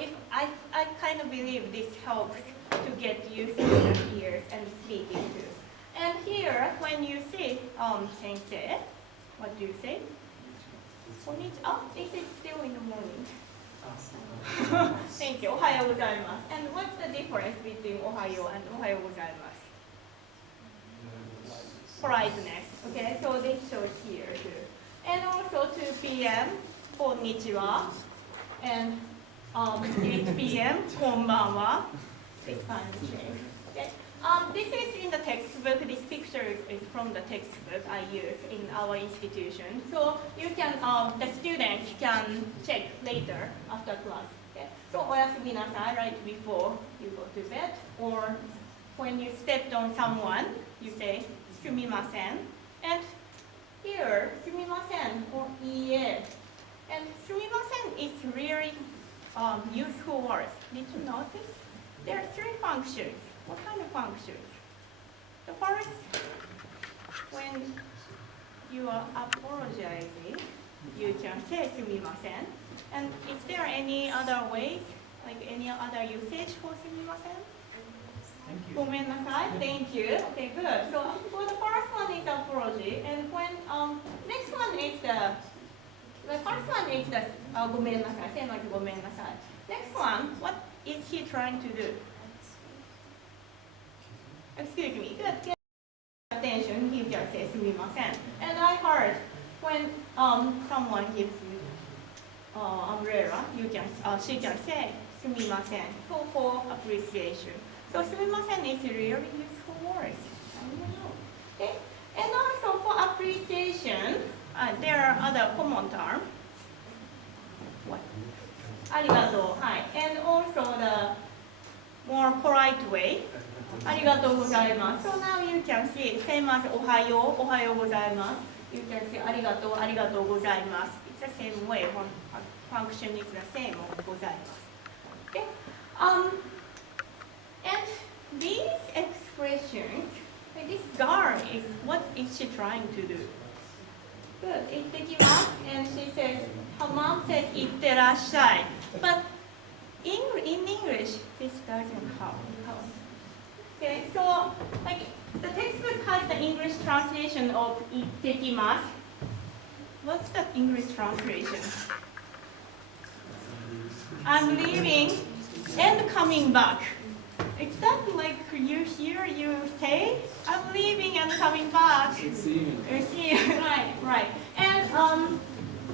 if I kind of believe this helps to get used to the ears and speaking too. And here, when you say sensei, what do you say? Konnichiwa. This is still in the morning. Thank you. Ohayo gozaimasu. And what's the difference between ohayo and ohayo gozaimasu? Politeness. Okay, so this shows here too. And also 2 p.m. konnichiwa. And 8 p.m. konbanwa. This kind of thing. Okay. This is in the textbook. This picture is from the textbook I use in our institution. So you can, the students can check later after class. Okay? So oyasumi nasai right before you go to bed, or when you stepped on someone, you say sumimasen. And here, sumimasen or iie. And sumimasen is really useful word. Did you notice? There are 3 functions. What kind of functions? The first, when you are apologizing, you can say sumimasen. And is there any other ways, like any other usage for sumimasen? Thank you. Gomennasai. Thank you. Okay, good. So the first one is apology, and when next one is the first one is the gomennasai, same like gomennasai. Next one, what is he trying to do? Excuse me. Good. Get attention. He just says sumimasen. And I heard when someone gives you umbrella, she can say sumimasen for appreciation. So sumimasen is a really useful word. I don't know. Okay. And also for appreciation, there are other common terms. What? Arigato. Hi. And also the more polite way. Arigatou gozaimasu. So now you can see, same as ohayo, ohayo gozaimasu. You can say arigatou, arigatou gozaimasu. It's the same way. One function is the same of gozaimasu. Okay. And these expressions, this girl is, what is she trying to do? Good. Ittekimasu. And she says, her mom says itterashai. But in English, this doesn't help. Okay, so like the textbook has the English translation of ittekimasu. What's the English translation? I'm leaving and coming back. Is that like you hear you say, I'm leaving and coming back? Receiving. Receiving, right. And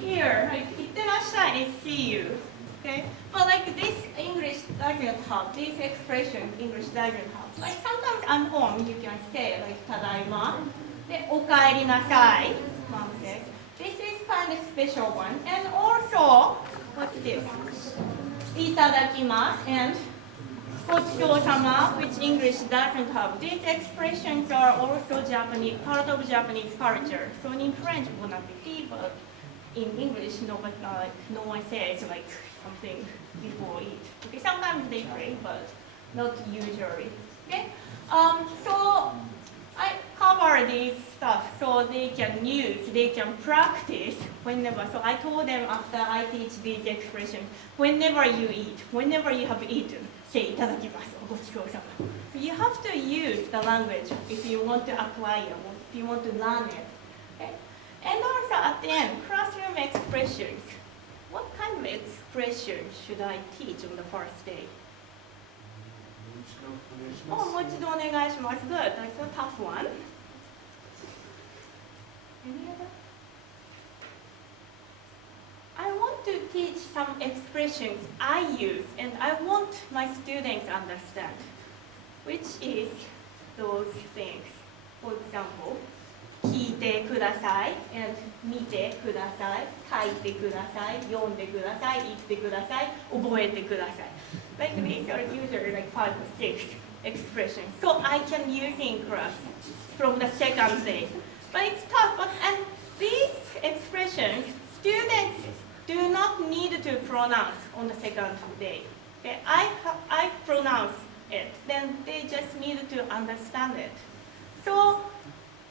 here, like itterashai is see you. Okay? But like this English doesn't have, this expression English doesn't have. Like sometimes at home you can say like tadaima, then okaeri nasai, mom says. This is kind of special one. And also, what's this? Itadakimasu and gochidou-sama, which English doesn't have. These expressions are also Japanese, part of Japanese culture. So in French, bon appetit, but in English, no one says like something before eat. Okay, sometimes they pray, but not usually. Okay, so I cover these stuff so they can use, they can practice whenever. So I told them after I teach these expressions, whenever you eat, whenever you have eaten, say itadakimasu or gochidou-sama. So you have to use the language if you want to apply it, if you want to learn it. Okay? And also at the end, classroom expressions. What kind of expression should I teach on the first day? Oh, もう一度お願いします。Good. That's a tough one. Any other? I want to teach some expressions I use and I want my students to understand, which is those things. For example, 聞いてください and 見てください、書いてください、読んでください、言ってください、覚えてください。Like these are usually like 5 or 6 expressions. So I can use in class from the second day. But it's tough. And these expressions, students do not need to pronounce on the second day. Okay? I pronounce it. Then they just need to understand it. So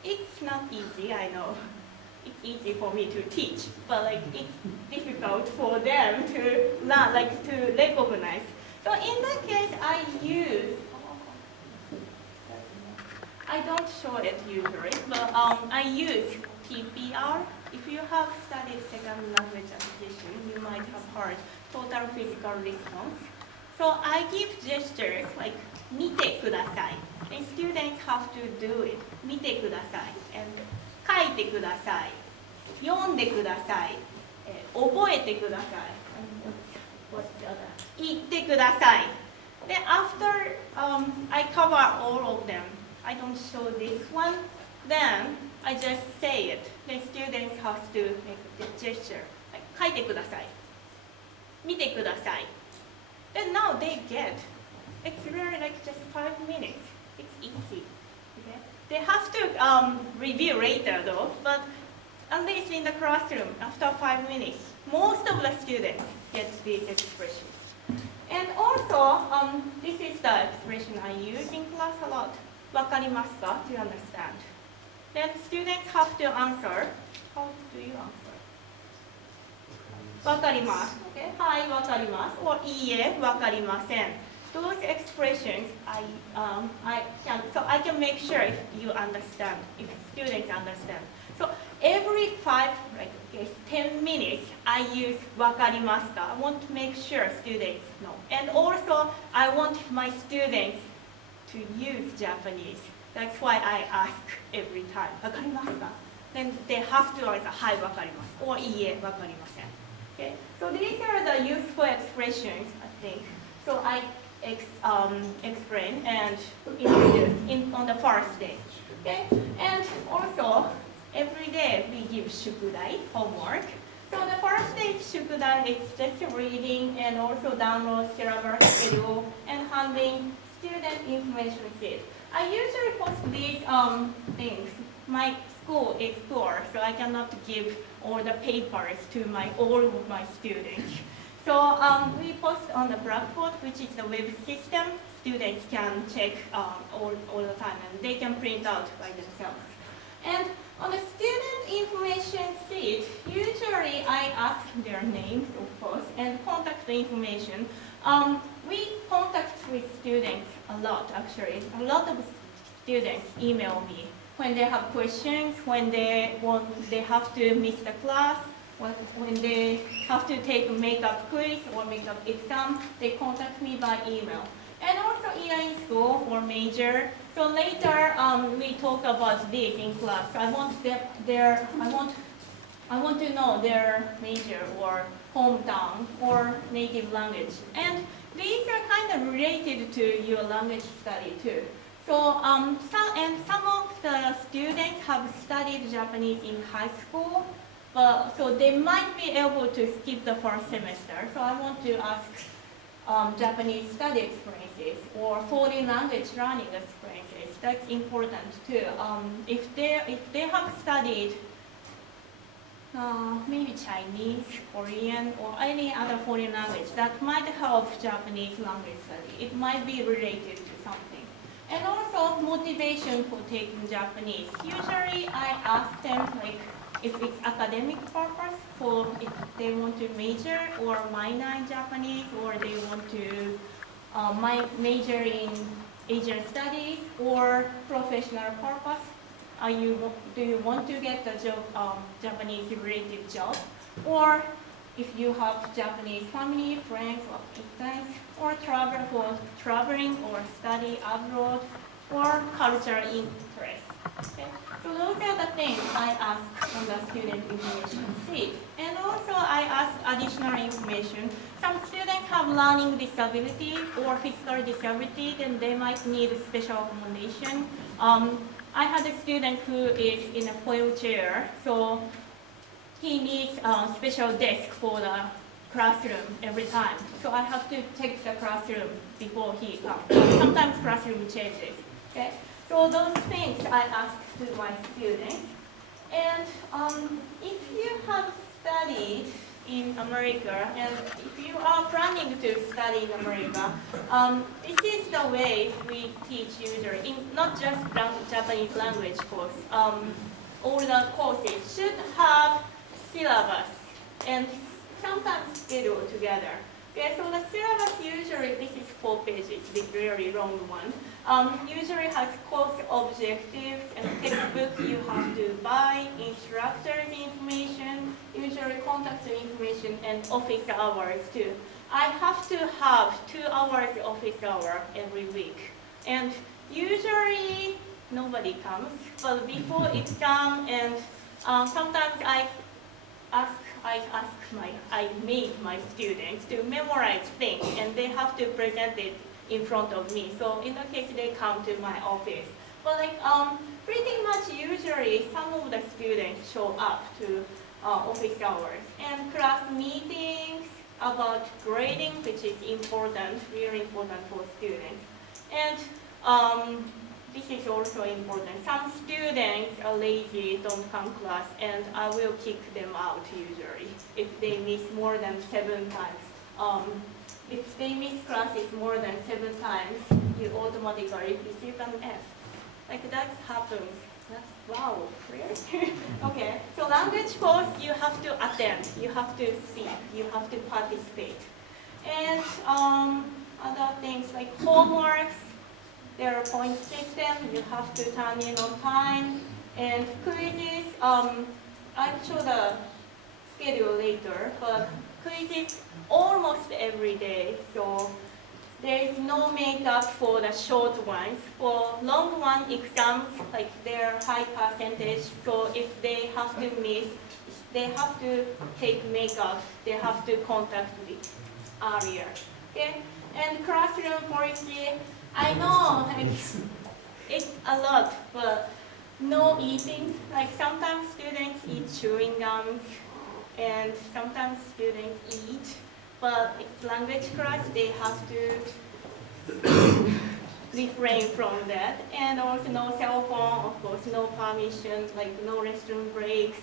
it's not easy, I know. it's easy for me to teach, but like it's difficult for them to learn, like to recognize. So in that case, I don't show it usually, but I use TPR. If you have studied second language acquisition, you might have heard total physical response. So I give gestures like 見てください. And students have to do it. 見てください. And 書いてください. 読んでください. 覚えてください. What's the other? 言ってください. Then after I cover all of them, I don't show this one, then I just say it. The students have to make the gesture. Like, 書いてください. 見てください. Then now they get. It's really like just 5 minutes. It's easy. Okay? They have to review later though, but at least in the classroom, after 5 minutes, most of the students get these expressions. And also, this is the expression I use in class a lot. わかりますか? To understand. Then students have to answer. How do you answer? わかります. Okay. はい、わかります. Or いいえ、わかりません. Those expressions so I can make sure if you understand, if students understand. So every 10 minutes, I use わかりますか? I want to make sure students know. And also, I want my students to use Japanese. That's why I ask every time, わかりますか? Then they have to answer, はい、わかります. Or いいえ、わかりません. Okay? So these are the useful expressions, I think. So I explain and introduce on the first day. Okay? And also, every day we give shukudai, homework. So the first day shukudai is just reading and also download syllabus schedule and handling student information sheet. I usually post these things. My school is poor, so I cannot give all the papers to all of my students. So we post on the Blackboard, which is the web system. Students can check all the time, and they can print out by themselves. And on the student information sheet, usually I ask their names, of course, and contact information. We contact with students a lot, actually. A lot of students email me when they have questions, when they have to miss the class, when they have to take a makeup quiz or makeup exam, they contact me by email. And also either in school or major. So later we talk about this in class. So I want to know their major or hometown or native language. And these are kind of related to your language study too. So some of the students have studied Japanese in high school, so they might be able to skip the first semester. So I want to ask Japanese study experiences or foreign language learning experiences. That's important too. If they have studied maybe Chinese, Korean, or any other foreign language, that might help Japanese language study. It might be related to something. And also motivation for taking Japanese. Usually I ask them like if it's academic purpose, for if they want to major or minor in Japanese, or they want to major in Asian studies, or professional purpose. Do you want to get a job, Japanese related job, or if you have Japanese family, friends, or friends, or travel for traveling or study abroad, or cultural interest. Okay? So those are the things I ask on the student information sheet. And also I ask additional information. Some students have learning disability or physical disability, then they might need special accommodation. I had a student who is in a wheelchair, so he needs a special desk for the classroom every time. So I have to check the classroom before he comes. Sometimes classroom changes. Okay? So those things I ask to my students. And if you have studied in America, and if you are planning to study in America, this is the way we teach usually, not just Japanese language course. All the courses should have syllabus and sometimes schedule together. Okay, so the syllabus usually, this is 4 pages, this very long one. Usually has course objectives and textbook you have to buy, instructor's information, usually contact information, and office hours too. I have to have 2 hours office hour every week. And usually nobody comes, but before it comes, and sometimes I made my students to memorize things, and they have to present it in front of me. So in that case, they come to my office. But pretty much usually some of the students show up to office hours, and class meetings about grading, which is important, really important for students. And this is also important. Some students are lazy, don't come class, and I will kick them out usually if they miss more than 7 times. If they miss classes more than 7 times, you automatically receive an F. Like that happens. Wow, really? Okay, so language course you have to attend, you have to speak, you have to participate. And other things like homeworks, there are point system, you have to turn in on time. And quizzes, I'll show the schedule later, but quizzes almost every day. So there is no makeup for the short ones. For long one exams, like they're high percentage, so if they have to miss, they have to take makeup, they have to contact me earlier. Okay? And classroom policy, I know like, it's a lot, but no eating. Like sometimes students eat chewing gums, and sometimes students eat. But it's language class, they have to refrain from that. And also no cell phone, of course, no permission, like no restroom breaks.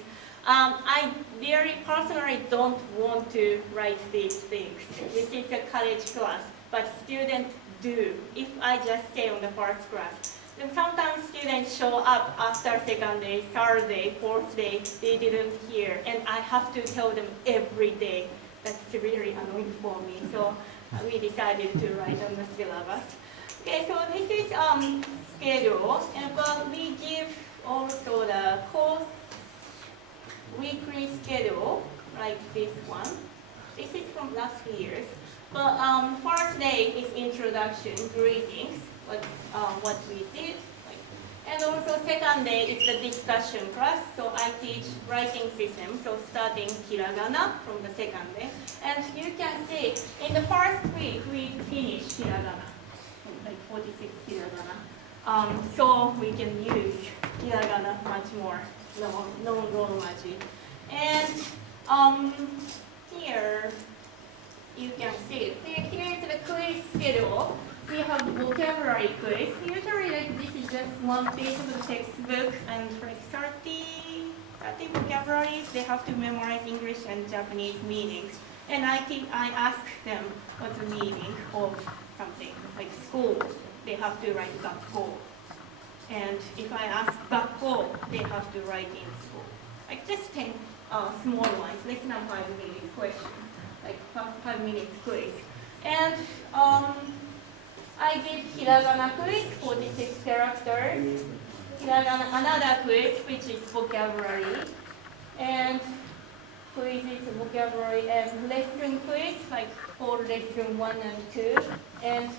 I very personally don't want to write these things. This is a college class, but students do, if I just stay on the first class. Then sometimes students show up after second day, third day, fourth day, they didn't hear, and I have to tell them every day. That's really annoying for me, so we decided to write on the syllabus. Okay, so this is schedule, but we give also the course weekly schedule, like this one. This is from last year's. But first day is introduction, greetings, what we did. And also second day is the discussion class. So I teach writing system, so starting hiragana from the second day. And you can see, in the first week, we finished hiragana, like 46 hiragana. So we can use hiragana much more, non-romaji. And here, you can see, here is the quiz schedule. We have vocabulary quiz. Usually like, this is just one page of the textbook, and like 30 vocabularies, they have to memorize English and Japanese meanings. And I ask them what's the meaning of something, like school, they have to write gakko. And if I ask gakko, they have to write in school. Like just 10 small ones, less than 5 minutes question, like 5 minutes quiz. And I did hiragana quiz, 46 characters. Hiragana, another quiz, which is vocabulary. And quiz is vocabulary and lesson quiz, like for lesson 1 and 2. And